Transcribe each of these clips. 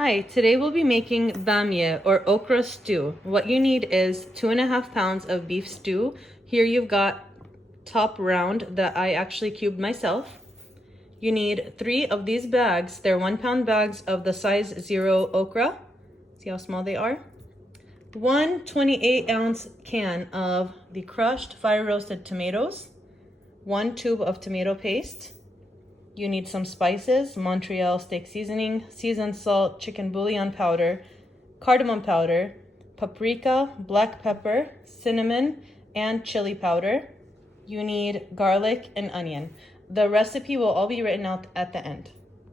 Hi, today we'll be making bamya or okra stew. What you need is 2.5 pounds of beef stew. Here you've got top round that I actually cubed myself. You need 3 of these bags. They're 1 pound bags of the size 0 okra. See how small they are? 1 28-ounce can of the crushed fire roasted tomatoes. 1 tube of tomato paste. You need some spices, Montreal steak seasoning, seasoned salt, chicken bouillon powder, cardamom powder, paprika, black pepper, cinnamon, and chili powder. You need garlic and onion. The recipe will all be written out at the end.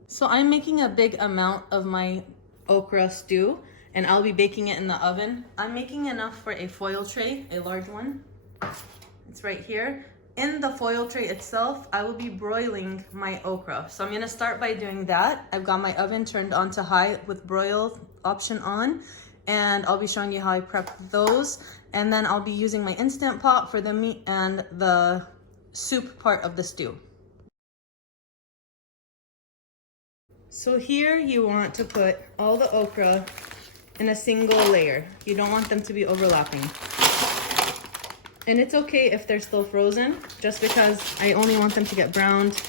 So I'm making a big amount of my okra stew, and I'll be baking it in the oven. I'm making enough for a foil tray, a large one. It's right here. In the foil tray itself, I will be broiling my okra. So I'm gonna start by doing that. I've got my oven turned on to high with broil option on, and I'll be showing you how I prep those. And then I'll be using my Instant Pot for the meat and the soup part of the stew. So here you want to put all the okra in a single layer. You don't want them to be overlapping. And it's okay if they're still frozen, just because I only want them to get browned.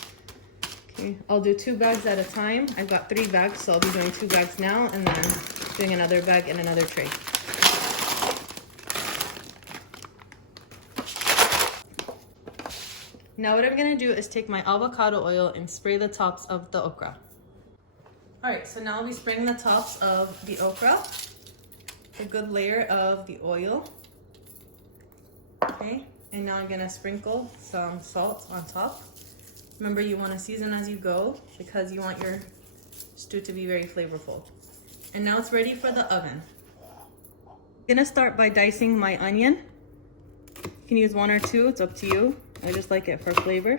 Okay, I'll do 2 bags at a time. I've got 3 bags, so I'll be doing 2 bags now and then doing another bag in another tray. Now what I'm gonna do is take my avocado oil and spray the tops of the okra. All right, so now I'll be spraying the tops of the okra. A good layer of the oil. Okay, and now I'm gonna sprinkle some salt on top. Remember, you wanna season as you go because you want your stew to be very flavorful. And now it's ready for the oven. I'm gonna start by dicing my onion. You can use 1 or 2, it's up to you. I just like it for flavor.